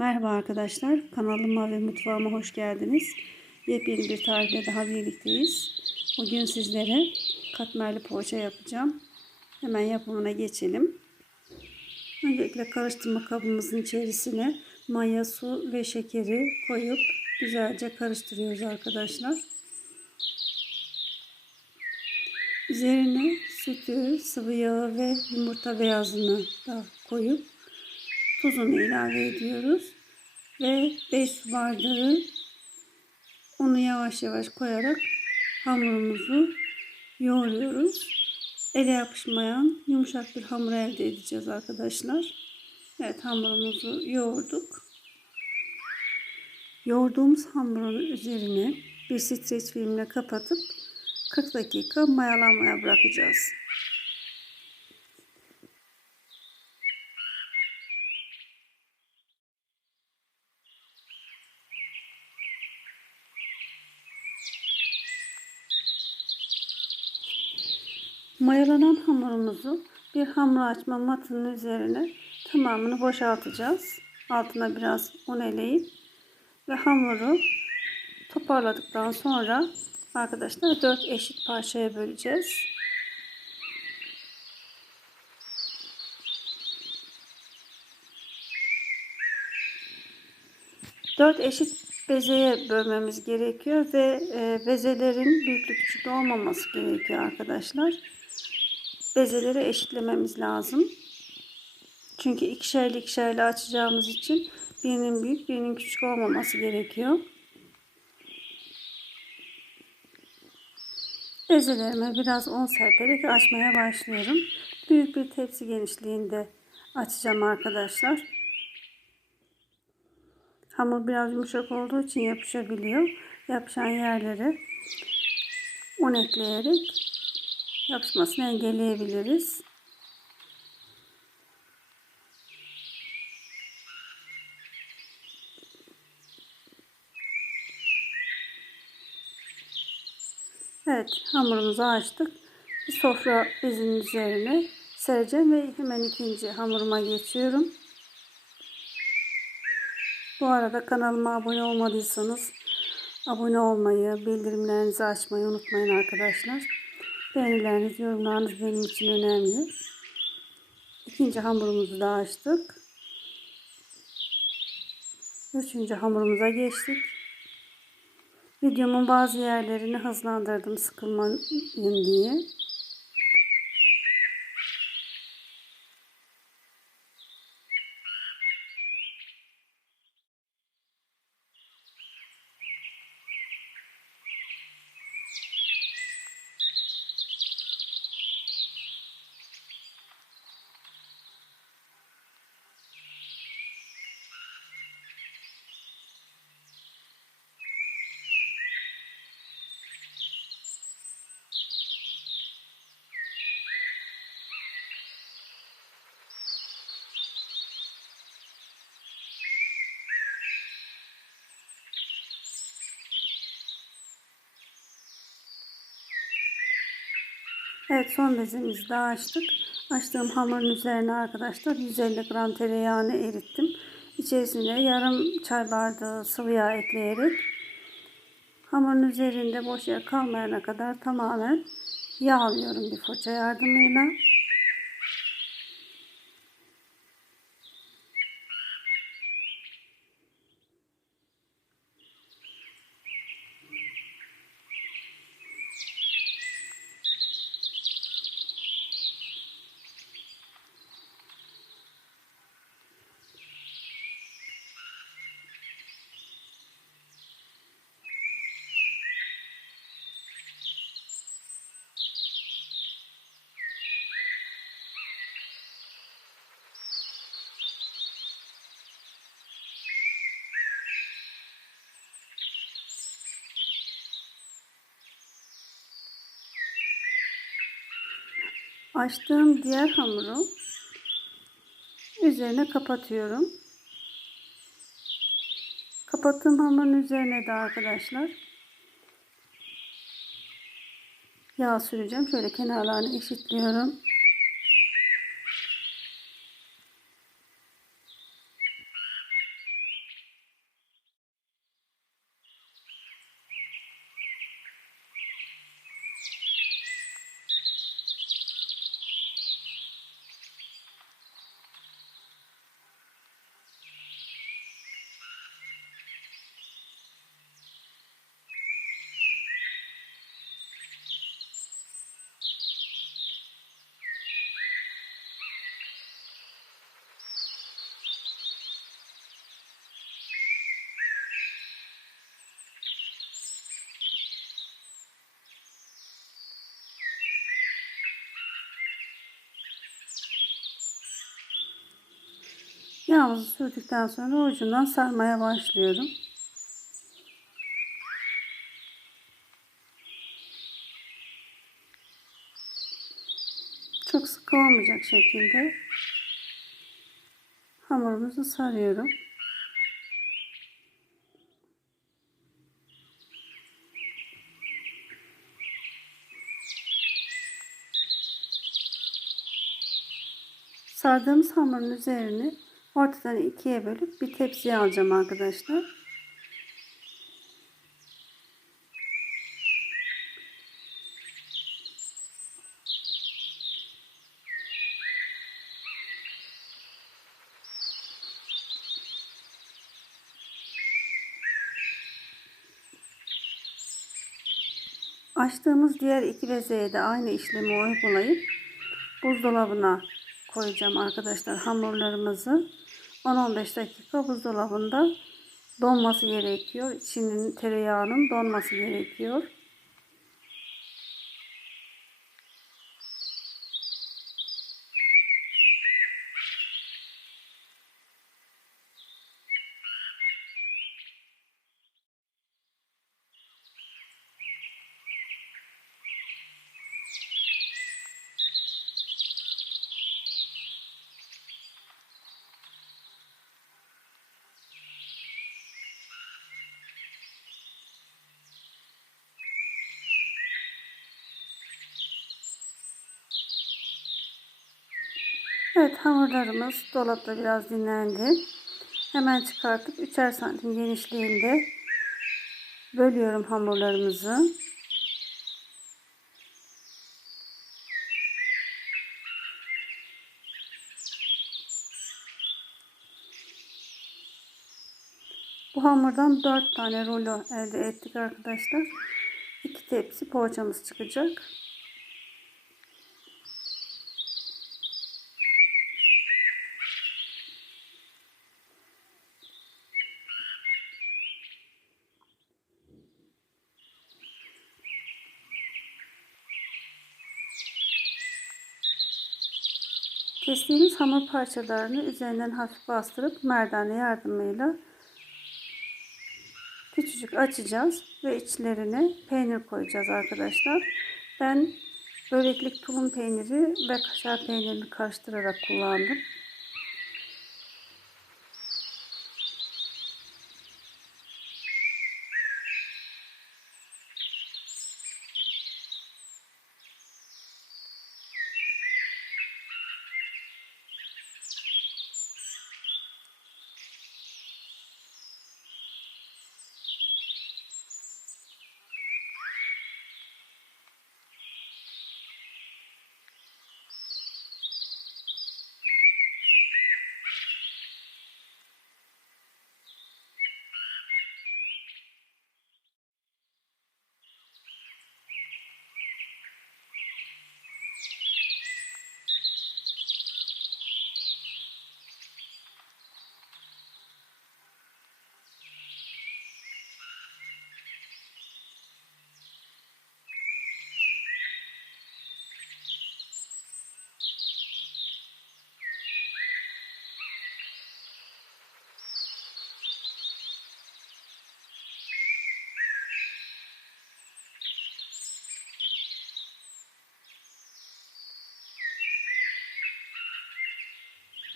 Merhaba arkadaşlar, kanalıma ve mutfağıma hoş geldiniz. Yepyeni bir tarifle daha birlikteyiz. Bugün sizlere katmerli poğaça yapacağım. Hemen yapımına geçelim. Öncelikle karıştırma kabımızın içerisine maya, su ve şekeri koyup güzelce karıştırıyoruz arkadaşlar. Üzerine sütü, sıvı yağı ve yumurta beyazını da koyup tuzunu ilave ediyoruz. Ve 5 su bardağı unu yavaş yavaş koyarak hamurumuzu yoğuruyoruz. Ele yapışmayan yumuşak bir hamur elde edeceğiz arkadaşlar. Evet hamurumuzu yoğurduk. Yoğurduğumuz hamurun üzerine bir streç filmle kapatıp 40 dakika mayalanmaya bırakacağız. Mayalanan hamurumuzu bir hamur açma matının üzerine tamamını boşaltacağız. Altına biraz un eleyip ve hamuru toparladıktan sonra arkadaşlar 4 eşit parçaya böleceğiz. Dört eşit bezeye bölmemiz gerekiyor ve e, bezelerin büyüklük küçüklük olmaması gerekiyor arkadaşlar bezeleri eşitlememiz lazım. Çünkü ikişerli ikişerli açacağımız için birinin büyük birinin küçük olmaması gerekiyor. Bezelerime biraz un serperek açmaya başlıyorum. Büyük bir tepsi genişliğinde açacağım arkadaşlar. Hamur biraz yumuşak olduğu için yapışabiliyor. Yapışan yerlere un ekleyerek yapışmasını engelleyebiliriz. Evet hamurumuzu açtık. Bir sofra bezinin üzerine sereceğim ve hemen ikinci hamuruma geçiyorum. Bu arada kanalıma abone olmadıysanız abone olmayı, bildirimlerinizi açmayı unutmayın arkadaşlar. Beğenileriniz, yorumlarınız benim için önemli. İkinci hamurumuzu da açtık. Üçüncü hamurumuza geçtik. Videomun bazı yerlerini hızlandırdım sıkılmayın diye. Evet son bezimizi de açtık. Açtığım hamurun üzerine arkadaşlar 150 gram tereyağını erittim. İçerisine yarım çay bardağı sıvı yağ ekleyerek hamurun üzerinde boş yer kalmayana kadar tamamen yağlıyorum bir fırça yardımıyla. Açtığım diğer hamuru üzerine kapatıyorum. Kapattığım hamurun üzerine de arkadaşlar yağ süreceğim. Şöyle kenarlarını eşitliyorum. Yağımızı sürdükten sonra ucundan sarmaya başlıyorum. Çok sıkı olmayacak şekilde hamurumuzu sarıyorum. Sardığımız hamurun üzerine ortadan ikiye bölüp bir tepsiye alacağım arkadaşlar. Açtığımız diğer iki bezeye de aynı işlemi uygulayıp buzdolabına koyacağım arkadaşlar hamurlarımızı. 10-15 dakika buzdolabında donması gerekiyor. İçinin tereyağının donması gerekiyor. Evet hamurlarımız dolapta biraz dinlendi. Hemen çıkartıp 3'er santim genişliğinde bölüyorum hamurlarımızı. Bu hamurdan 4 tane rulo elde ettik arkadaşlar. 2 tepsi poğaçamız çıkacak. Kestiğimiz hamur parçalarını üzerinden hafif bastırıp merdane yardımıyla küçücük açacağız ve içlerine peynir koyacağız arkadaşlar. Ben böreklik tulum peyniri ve kaşar peynirini karıştırarak kullandım.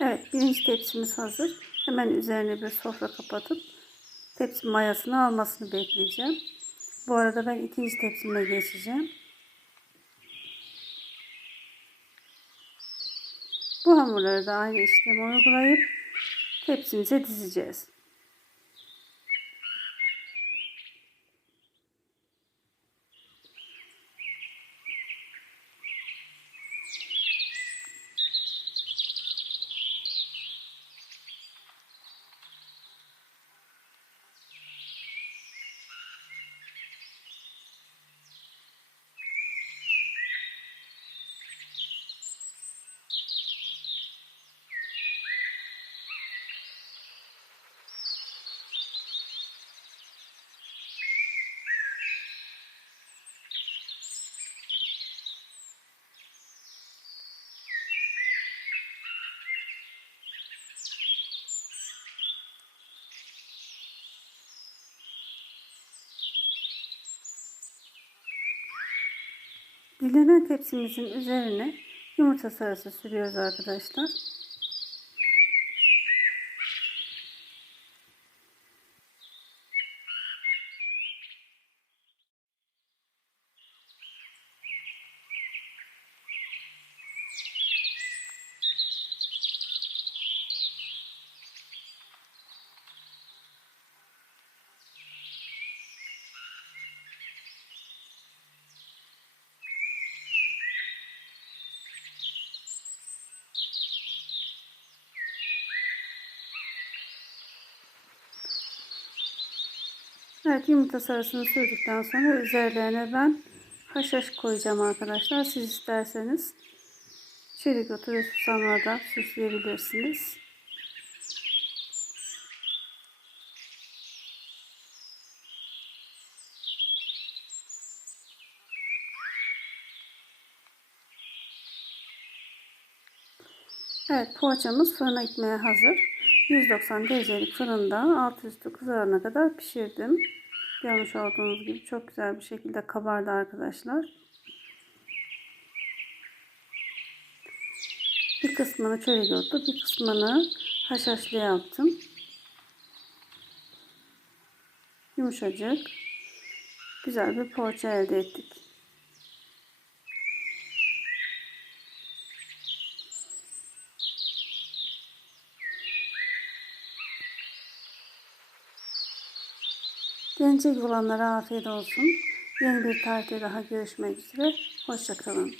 Evet birinci tepsimiz hazır. Hemen üzerine bir sofra kapatıp tepsi mayasını almasını bekleyeceğim. Bu arada ben ikinci tepsime geçeceğim. Bu hamurları da aynı işlemi uygulayıp tepsimize dizeceğiz. Dinlenen tepsimizin üzerine yumurta sarısı sürüyoruz arkadaşlar. Evet yumurta sarısını sürdükten sonra üzerlerine ben haşhaş koyacağım arkadaşlar. Siz isterseniz çelik otu ve susamla da süsleyebilirsiniz. Evet poğaçamız fırına gitmeye hazır. 190 derecelik fırında alt üstü kızarana kadar pişirdim. Görmüş olduğunuz gibi çok güzel bir şekilde kabardı arkadaşlar. Bir kısmını çörek otu, bir kısmını haşhaşlı yaptım. Yumuşacık, güzel bir poğaça elde ettik. Deneyecek olanlara afiyet olsun. Yeni bir tarihte daha görüşmek üzere. Hoşçakalın.